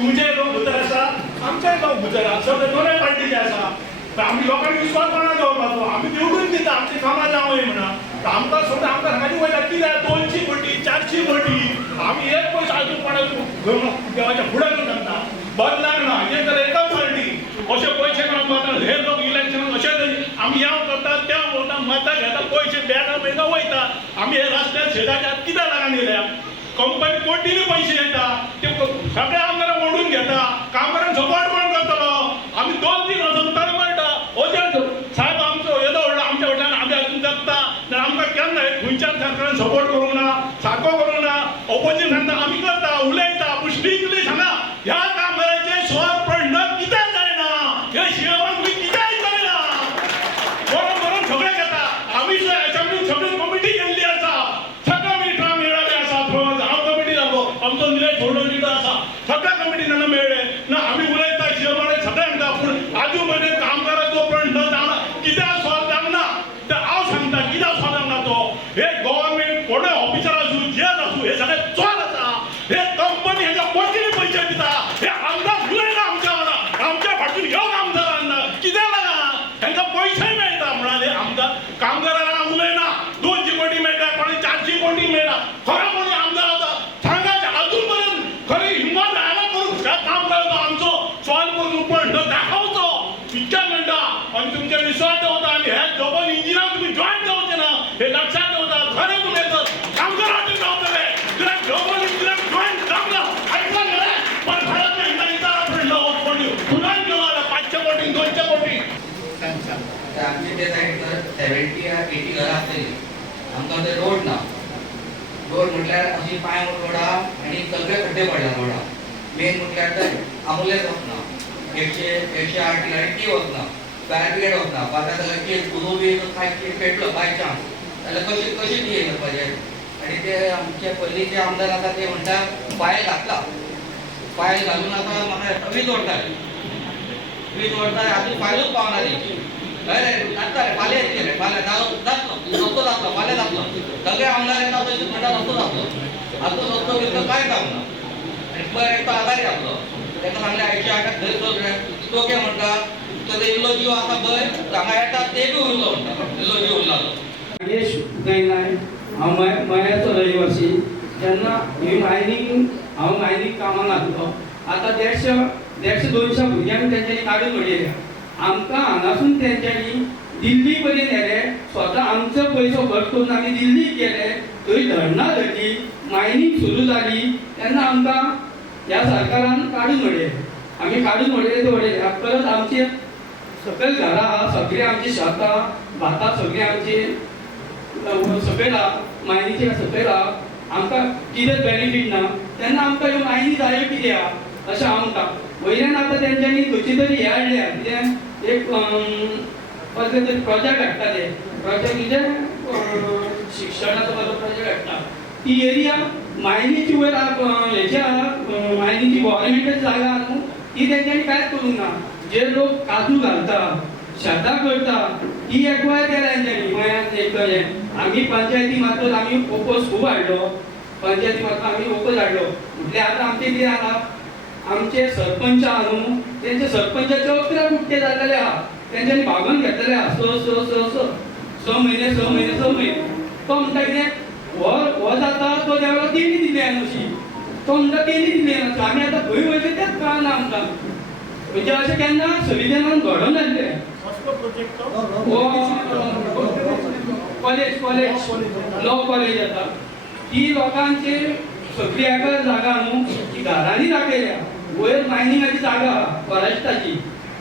तुमचे लोक भुतर आसा आमचे लोक भुतर आसा सगळे दोनूय पार्टीचे आसा तर आमी लोकांनी विश्वास कोणा दवरपाचो आमी निवडून दिता आमचे कामां जावंय म्हणा तर आमकां सोडून आमकां सांगायची वयता कित्याक 200 कोटी 400 कोटी आमी एक पयसो आजून कोणाक देवाच्या फुड्यान घालता बदलाक ना हे तर एकच पार्टी अशे पयशे कोणाक वता हे लोक इलेक्शनाक अशें आमी ह्या करतात त्या वोटा मतां घेता पयशे बेगा बेगा वयता आमी हे रस्त्यार शेजाच्या कित्याक लागून येल्या कंपनी कोटींनी पयशे येता ते सगळे आमदार ओडून घेता कामगारांक सपोर्ट कोण करतलो आमी 2-3 वचून म्हणटा अशें साहेब आमचो येदो व्हडलो आमच्या वटल्यान आमी अजून जगता जाल्यार आमकां केन्ना खंयच्याच सरकारान सपोर्ट करूंक ना सारको करूंक ना ऑपोजिशन सांगता आमी करता उलयता पूण स्ट्रिक्टली सांगा ह्या कामगारांचे स्वार पडणं कित्याक जायना हे शिवमान तुमी कित्याक जायना बरोबर सगळे घेता आमी असेंब्लीन सगळी कमिटी केल्ली आसा सगळ्या मिनिस्टरांक मेळ्ळेले आसा हांव कमिटी जालो आमचो निलेश झोडो लिडर आसा सगळ्या कमिटी जाणां मेळ्ळे ना आमी उलयता शिवमाणे सगळ्यांक सांगता पूण आजून मेरेन कामगारांचो प्रश्न जावना कित्याक सॉल्व जावना ते हांव सांगता कित्याक सॉल्व जावना तो हे गव्हर्नमेंट कोणूय ऑफिसर आसूं जेल आसूं हे सगळे चोर आसा हे कंपनी हेच्या कोटींनी पयशे दिता हे आमदार उलयना आमच्या वांगडा आमच्या फाटून ह्यो आमदारांना कित्याक लागना तांकां पयशे मेळटा म्हणाले आमदार कामगारांक उलयना 200 कोटी मेळटा कोणी 400 कोटी मेळटा खरो कोणी आमदार आसा सांगात अजून पर्यंत खरी हिंमत आयला करूंक काम करता आमचो सॉल्व करून पण दाखवचो इतक्या म्हणटा आनी तुमचे विश्वास दवरता आनी हे डबल इंजिनाक तुमी जॉईन जावचे ना हे लक्षात दवरता खरें उलयतात कामगारांचे जावतले कित्याक डबल इंजिनाक जॉईन जावना आयकला न्हय पण भारत इंजिनाचा पडलो कोणी पुराय केला 500 कोटी 200 कोटी आमचे ते सायडीक 70 या 80 घरां आसतली आमकां ते रोड ना रोड म्हटल्यार अशी पांय रोडा आनी सगळे खड्डे पडला रोडा मेन म्हटल्यार तर आमुलेच वचना 108 गाडी ती वचना फायर ब्रिगेड वचना फाल्यां सगळें केस पुरो बी काय पेटलो बाय चान्स जाल्यार कशी कशी ती करपाचें आनी ते आमचे पयलींचे आमदार आसा ते म्हणटा फायल घातला फायल घालून आतां म्हाका वीज ओडटा आजून फायलूच पावना ती जातले फाल्यां येतले फाल्यां जातलो रस्तो जातलो फाल्यां जातलो सगळे आमदार येता तशें म्हणटा रस्तो जातलो आतां रस्तो बिस्तो कांय काम ना आनी बरें एकटो आजारी आपलो ताका सांगलें 108 धर चल तो कितें म्हणटा तो इल्लो जीव आसा पळय हांगा येता ते बी उरलो म्हणटा इल्लो जीव उरलो महेश उदयनाय हांव मयाचो रहिवासी जेन्ना ही हांव मायनींग कामाक लागलो आतां 150-200 भुरग्यांक तेंच्यांनी काडून उडयल्या आमकां हांगासून तेंच्यांनी दिल्ली पर्यंत व्हेले स्वता आमचो पयसो खर्च करून आमी दिल्लीक गेले थंय धरणां धरली मायनींग सुरू जाली तेन्ना आमकां ह्या सरकारान काडून उडयले आमी काडून उडयले ते उडयले परत आमचे सकयल घरां आहा सगळीं आमची शेतां भातां सगळीं आमची सकयल आहा मायनीच्या सकयल आहा आमकां कितें बेनिफीट ना तेन्ना आमकां ह्यो मायनी जायो कितें आहा अशें आमकां वयल्यान आतां तेंच्यांनी खंयची तरी हे हाडल्या कितें एक कसले तरी प्रोजेक्ट हाडटा ते प्रोजेक्ट कितें शिक्षणाचो कसलो प्रोजेक्ट हाडटा ती एरिया मायनीची वयर हेच्या मायनीची गव्हर्मेंटाची जागा आहा न्हू ती तेंच्यांनी कांयच करूंक ना जे लोक काजू घालता शेतां करता ती एक्वायर केल्या तेंच्यांनी गोंयांत एक आमी पंचायती मार्फत आमी ओपोज खूब हाडलो पंचायती मार्फत आमी ओपोज हाडलो म्हटल्यार आतां आमचे कितें आहा आमचे सरपंच आहा न्हू तेंचे सरपंचाचे 11 गुट्टे जाल्ले आहा तेंच्यांनी भागोवन घेतलेले आहा स म्हयने तो म्हणटा कितें हो जाता तो देवाला देणी दिली अशी तो म्हणटा देणी दिली आमी आतां खंय वयले तेंच कळना आमकां म्हणजे अशें केन्ना संविधानान घडोवन जाल्लें कॉलेज लॉ कॉलेज आसा ती लोकांची सगळी एका जागा न्हू ती घरांनी दाखयल्या वयर मायनिंगाची जागा फॉरेस्टाची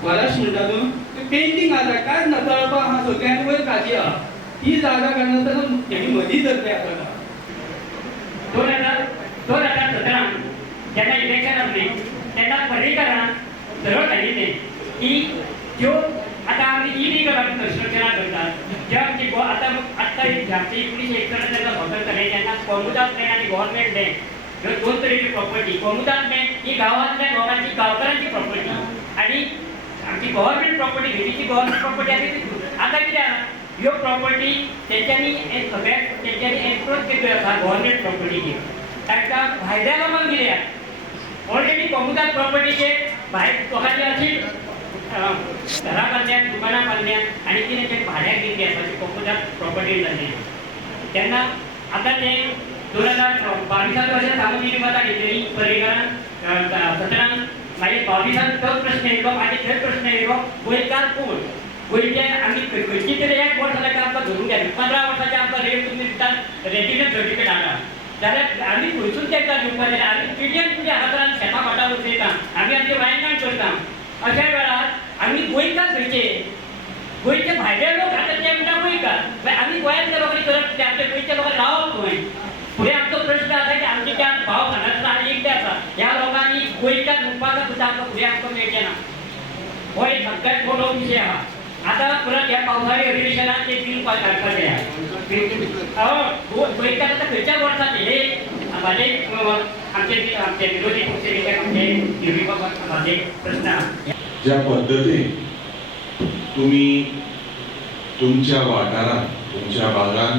फॉरेस्ट म्हणटा न्हू ती पेंटींग आसा कांयच ना तळपां आहा सगळ्यांक वयर काजी आहा ती जागा करनासतना हेणी मदीं धरल्या आतां 2017 जेन्ना इलेक्शन आसलें तेन्ना पर्रीकरान सरळ सांगिल्लें की ज्यो आतां आमी इलिगल कन्स्ट्रक्शनां करतात ज्या आमची आतां एक झांसी 1961 जेन्ना स्वतंत्र जालें तेन्ना कोमुदास लँड आनी गव्हर्नमेंट लँड ह्यो 2 तरेची प्रॉपर्टी कोमुदास लँड ही गांवांतल्या लोकांची गांवकारांची प्रॉपर्टी आनी आमची गव्हर्नमेंट प्रॉपर्टी हेची गव्हर्नमेंट प्रॉपर्टी आसा आतां कितें आहा ह्यो प्रॉपर्टी तेंच्यांनी सगळ्याक तेंच्यांनी एनक्रोच केल्ल्यो आसा गव्हर्नमेंट प्रॉपर्टी तांकां फायद्या लागून कित्याक ऑलरेडी कोमुदात प्रॉपर्टीचे भायर लोकांची अशी घरां बांदल्यात दुकानां बांदल्यात आनी कितें तें भाड्याक दिल्ली आसा ती कोमुदात प्रॉपर्टी जाल्ली तेन्ना आतां ते 2022 वर्सा सांगून दिली वता घेतलेली पर्रीकारान 17 मागीर 22 तोच प्रश्न येयलो मागीर थंय प्रश्न येयलो गोंयकार कोण गोंयचे आमी खंयची तरी एक वर्स जाल्यार आमकां धरून घ्या 15 वर्साचे आमकां रेट तुमी दितात रेजिडेंट सर्टिफिकेट हाडा जाल्यार आमी खंयसून तेंकां दिवपाक जाय आमी पिडियन तुमच्या हातांतल्यान शेतां फाटां वचयता आमी आमचें वायंगण करता अशा वेळार आमी गोंयकार खंयचे गोंयचे भायले लोक आतां ते म्हणटा गोंयकार आमी गोंयांतल्या लोकांनी करप ते आमच्या गोंयच्या लोकांक रावप खंय फुडें आमचो प्रश्न आसा की आमचे त्या भाव खानातलो आनी एकटे आसा ह्या लोकांनी गोंयकार म्हणपाक सुद्दां आमकां फुडें आमकां मेळचें ना हो एक सगळ्यात मोठो विशय आहा आता परत ह्या पावसाळी अधिवेशनात ते बिल काडपाचें आहा गोंयकार आतां खंयच्या वर्साचे हे म्हाजे आमचे विरोधी पक्ष नेते आमचे म्हाजे प्रश्न आहा ज्या पद्धतीन तुम्ही तुमच्या वाठारात तुमच्या भागात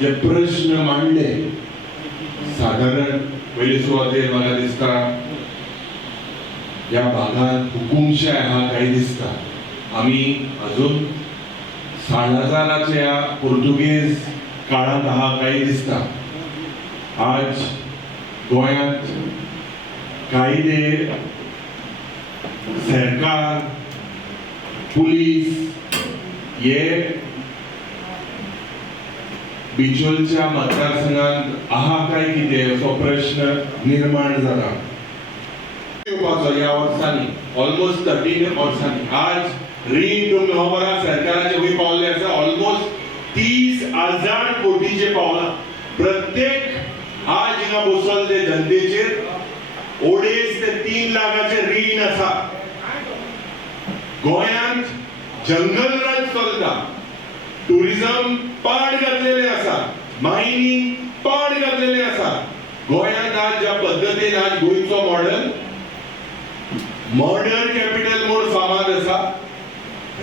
जे प्रश्न मांडले साधारण पयली सुवातेर म्हाका दिसता या भागात हुकुमशाय हा काही दिसता आम्ही अजून सालाजाराच्या पोर्तुगीज काळात हा काही दिसता आज गोंयांत कायदे सरकार पुलीस हे बिचोलच्या मतदारसंघात आहा काय कितें असो प्रश्न निर्माण जाला या वर्सांनी ऑलमोस्ट 13 वर्सांनी आज रीण तुम्ही हो बरा सरकाराचे वय पावले आसा ऑलमोस्ट 30,000 कोटीचे पावला प्रत्येक आज हिंगा बसले जनतेचेर 2.5 ते 3 लाखाचे रीण आसा गोंयांत जंगल राज चलता टुरिझम पाड घातलेले आसा मायनिंग पाड घातलेले आसा गोंयांत आज ज्या पद्धतीन आज गोंयचो मर्डर कॅपिटल म्हणून फामाद आसा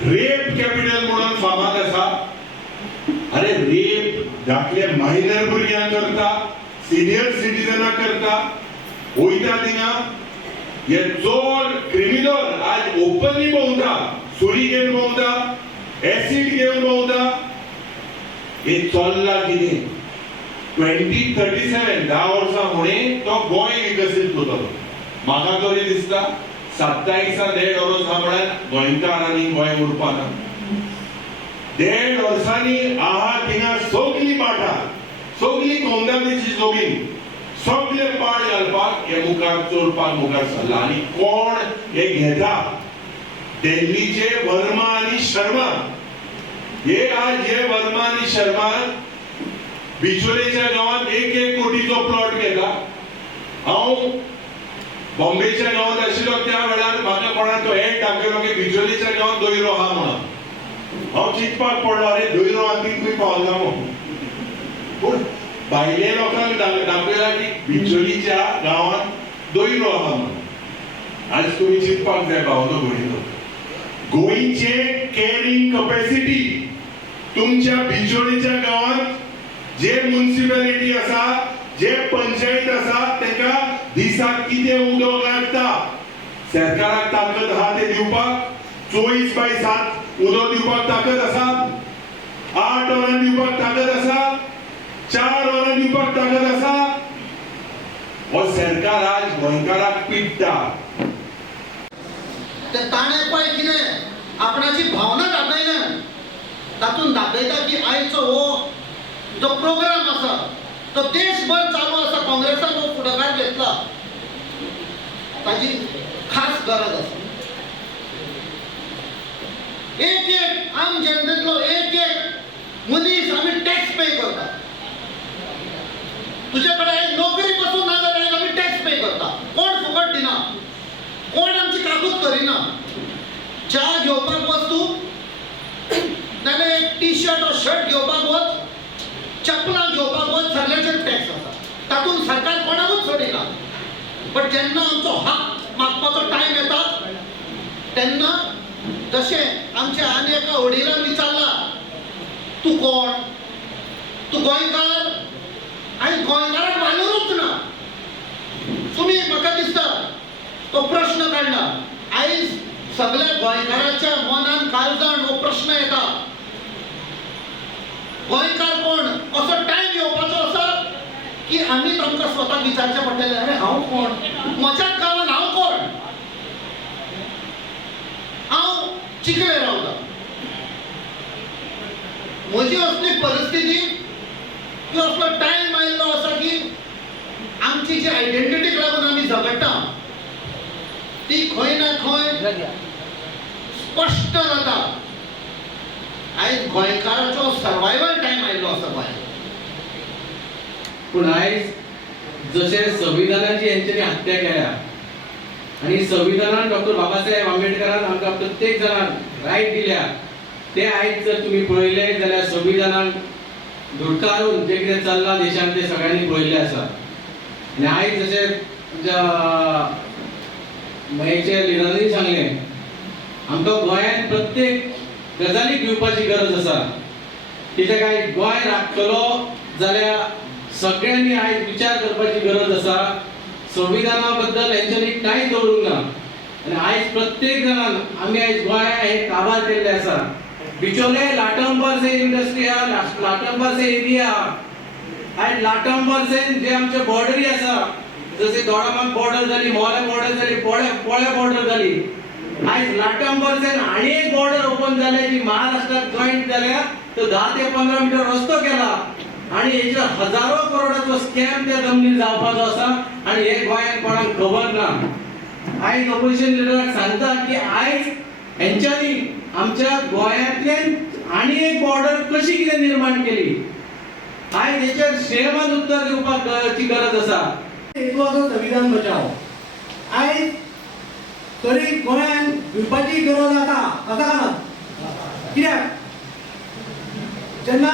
रेप कॅपिटल म्हणून फामाद आसा अरे रेप धाकले मायनर भुरग्यांक करता सिनियर सिटीजनां करता वयता थिंगा हे चोर क्रिमिनल आज ओपनली भोंवता सुरी घेवन भोंवता एसिड घेवन भोंवता हे चल्ला कितें 2037 10 वर्सां फुडें तो गोंय विकसीत करतलो म्हाका तरी दिसता 27 देड वर्स हा म्हळ्यार गोंयकारांनी गोंय उरपाना 1.5 वर्सांनी आहा थिंगा सगळी पाटा सगळी कोंडाची जोगीन सगळे पाड घालपाक हे मुखार चोरपाक मुखार सरला आनी कोण हे घेता दिल्लीचे वर्मा आनी शर्मा हे आज हे वर्मा आनी शर्मा बिचोलेच्या गावात 1 कोटीचो प्लॉट घेता हांव बॉम्बेच्या गावात आशिल्लो त्या वेळार म्हाका कोणा तो एड दाखयलो की बिचोलेच्या गावात दोयरो आहा म्हणून हांव चिंतपाक पडलो अरे दोयरो आनीकूय पावला म्हणून पूण भायले लोकांक दाखयला की बिचोलीच्या गावात दोयरो आहा म्हणून आज तुम्ही चिंतपाक जाय भावनो भयणीनो गोंयचे कॅरिंग कॅपॅसिटी तुमच्या बिचोलीच्या गावात जे म्युनिसिपॅलिटी आसा जे पंचायत आसा तेका दिसाक कितें उदक लागता सरकाराक ताकद आहा ते दिवपाक 24/7 उदक दिवपाक ताकद आसा 8 वरां दिवपाक ताकद आसा 4 वरां दिवपाक ताकद आसा हो सरकार आज गोंयकाराक पिट्टा ते ताणे पळय कितें आपणाची भावना दाखयना तातून दाखयता की आयचो हो जो प्रोग्राम आसा तो देशभर चालू आसा काँग्रेसान हो फुडाकार घेतला ताची खास गरज आसा एक आम जनतेतलो एक मनीस आमी टॅक्स पे करता तुजे कडेन एक नोकरी पासून ना जाल्यार आमी टॅक्स पे करता कोण फुकट दिना कोण आमची काबूत करिना च्या घेवपाक वच तूं नाल्यार एक टी शर्ट वा शर्ट घेवपाक वच चपलां घेवपाक वच सगळ्याचेर टॅक्स आसा तातूंत सरकार कोणाकूच सोडिना बट जेन्ना आमचो हक मागपाचो टायम येता तेन्ना जशें आमच्या आनी एका वडिलांन विचारला तूं कोण तूं गोंयकार आनी गोंयकाराक वालोरूच ना तुमी म्हाका काढला. आयज सगळ्या गोंयकाराच्या मनान काळजान हो प्रश्न येता, गोंयकार कोण? असो टाइम येवपाचो आसा की आमी तांकां स्वताक विचारचें पडटलें, अरे हांव कोण? म्हज्याच गांवांत हांव कोण? हांव चिखले रावता. म्हजी असली परिस्थिती की असलो टाइम आयिल्लो आसा की आमची जी आयडेंटिटीक लागून आमी झगडटा ती खंय ना खंय स्पश्ट जाता. आयज गोंयकाराचो सर्वायवल टाइम आयिल्लो आसा गोंयांत. पूण आयज जशे संविधानाची हेंच्यांनी हत्या केल्या आनी संविधानान डॉक्टर बाबासाहेब आंबेडकरान आमकां प्रत्येक जणांक रायट दिल्या, ते आयज जर तुमी पळयले जाल्यार संविधानाक धुडकारून जे कितें चल्लां देशांत ते सगळ्यांनी पळयल्लें आसा. आनी आयज जशें मयेचे लिडरांनी सांगलें, आमकां गोंयांत प्रत्येक गजालीक दिवपाची गरज आसा. कित्याक आयज गोंय राखतलो जाल्यार सगळ्यांनी आयज विचार करपाची गरज आसा. संविधाना बद्दल हेंच्यांनी कांयच दवरूंक ना. आनी आयज प्रत्येक जाणान आमी आयज गोंय हे काबार केल्ले आसा. बिचोले लाटंबर से इंडस्ट्रियल लाटंबर से एरिया आयज लाटंबर से जे आमचे बॉर्डरी आसा, जशे दोडामार्ग बॉर्डर जाली, मोला बॉर्डर जाली, पोळ्या बॉर्डर जाली, आयज लाटंबर से आनी एक बॉर्डर ओपन जाल्या जी महाराष्ट्राक जॉईंट जाल्या. तो 10 ते 15 मीटर रस्तो केला आणि हेचो हजारो करोडाचो स्कॅम त्या जमनीर जावपाचो आसा आणि हे गोंयांत कोणाक खबर ना. आयज ऑपोजिशन लिडराक सांगता की आयज हेंच्यांनी आमच्या गोंयांतल्यान आनी एक बॉर्डर कशी कितें निर्माण केली, आयज हेचेर श्रेयमान उत्तर दिवपाची गरज आसा. हेतू आसा संविधान बचाव. आयज तरी गोंयांत भिवपाची गरज आसा का ना? कित्याक जेन्ना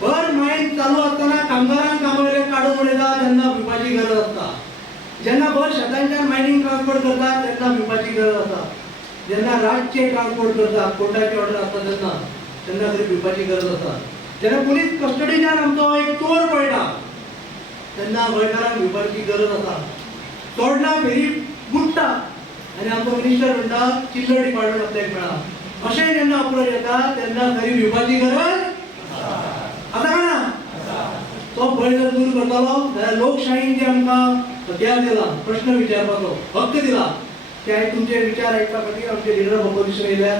भर मायन चालू आसतना कामगारांक कामावयले काडून उडयता तेन्ना भिवपाची गरज आसता. जेन्ना भर शेतांच्यान मायनिंग ट्रान्सपोर्ट करता तेन्ना भिवपाची गरज आसा. जेन्ना रातचे ट्रान्सपोर्ट करता, कोर्टाची ऑर्डर आसता तेन्ना तरी भिवपाची गरज आसा. जेन्ना पुलीस कस्टडीच्यान आमचो एक चोर पळयता तेन्ना गोंयकारांक भिवपाची गरज आसा. तोडना फेरी बुडटा आनी आमचो मिनिस्टर म्हणटा चिल्लर डिपार्टमेंट आपल्याक मेळा. अशें जेन्ना अप्रोच येता तेन्ना खरी भिवपाची गरज आसा काय ना? तो भंय जर दूर करतलो जाल्यार लोकशायेन जे आमकां अधिकार दिला, प्रश्न विचारपाचो हक्क दिला, ते आयज तुमचे विचार आयकपा खातीर आमचे लिडर ऑफ ऑपोजिशन येयल्यात.